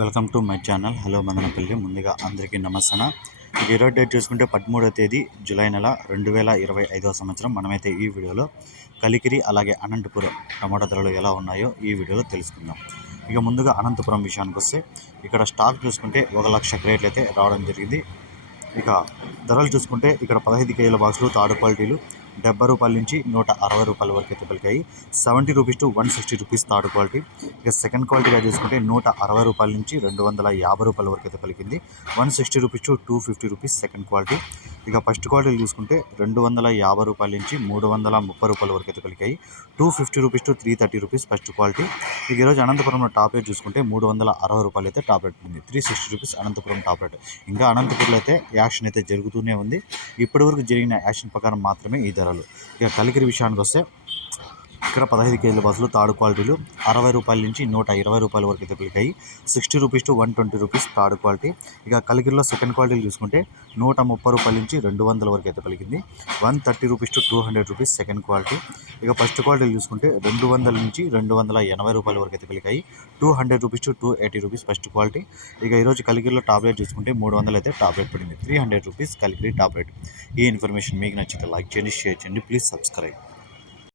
Welcome to my channel. Hello Madanapalle. ముందుగా అందరికీ నమస్తే ఈ ఈరోజు డేట్ చూసుకుంటే పదమూడవ తేదీ జూలై నెల రెండు వేల ఇరవై ఐదవ సంవత్సరం. మనమైతే ఈ వీడియోలో కలికిరి అలాగే అనంతపురం టమాటా ధరలు ఎలా ఉన్నాయో ఈ వీడియోలో తెలుసుకుందాం. ఇక ముందుగా అనంతపురం విషయానికి వస్తే ఇక్కడ స్టాక్ చూసుకుంటే ఒక లక్ష క్రేట్లు అయితే రావడం జరిగింది. ఇక ధరలు చూసుకుంటే ఇక్కడ పదహైదు కేజీల బాక్సులు థర్డ్ క్వాలిటీలు డెబ్బై రూపాయల నుంచి నూట అరవై రూపాయల వరకు అయితే పలికాయి. Seventy rupees to one sixty rupees third quality. ఇక సెకండ్ క్వాలిటీగా చూసుకుంటే నూట అరవై రూపాయల నుంచి రెండు వందల యాభై రూపాయల వరకు అయితే పలికింది. One sixty rupees to two fifty rupees second quality. ఇక ఫస్ట్ క్వాలిటీ చూసుకుంటే రెండు వందల యాభై రూపాయల నుంచి మూడు వందల ముప్పై రూపాయల వరకు అయితే పలికాయి two fifty rupees to three thirty rupees first quality. ఇక ఈరోజు అనంతపురంలో టాప్ రేట్ చూసుకుంటే మూడు వందల అరవై రూపాయలు అయితే టాప్ రేట్ ఉంది. Three sixty rupees Anantapur top rate. ఇంకా అనంతపురంలో అయితే యాక్షన్ అయితే జరుగుతూనే ఉంది. ఇప్పటివరకు జరిగిన యాక్షన్ ప్రకారం మాత్రమే ఈ ధరలు. ఇక కలికిరి విషయానికి వస్తే ఇక్కడ పదహైదు కేజీల బస్సులు తాడు క్వాలిటీలు అరవై రూపాయల నుంచి నూట ఇరవై రూపాయల వరకు అయితే పలికాయి. Sixty rupees to one twenty rupees third quality. ఇక కలిగిరిలో సెకండ్ క్వాలిటీలు చూసుకుంటే నూట ముప్పై రూపాయల నుంచి రెండు వందల వరకు అయితే పలికింది. One thirty rupees to two hundred rupees second quality. ఇక ఫస్ట్ క్వాలిటీలు చూసుకుంటే రెండు వందల నుంచి రెండు వందల ఎనభై రూపాయల వరకు అయితే పలికాయి. Two hundred rupees to two eighty rupees first quality. ఇక ఈరోజు కలిగిరిలో టాబ్లెట్ చూసుకుంటే మూడు వందలు అయితే టాబ్లెట్ పడింది. Three hundred rupees Kaligiri tablet. ఈ ఇన్ఫర్మేషన్ మీకు నచ్చితే లైక్ చేయండి షేర్ చేయండి. Please subscribe.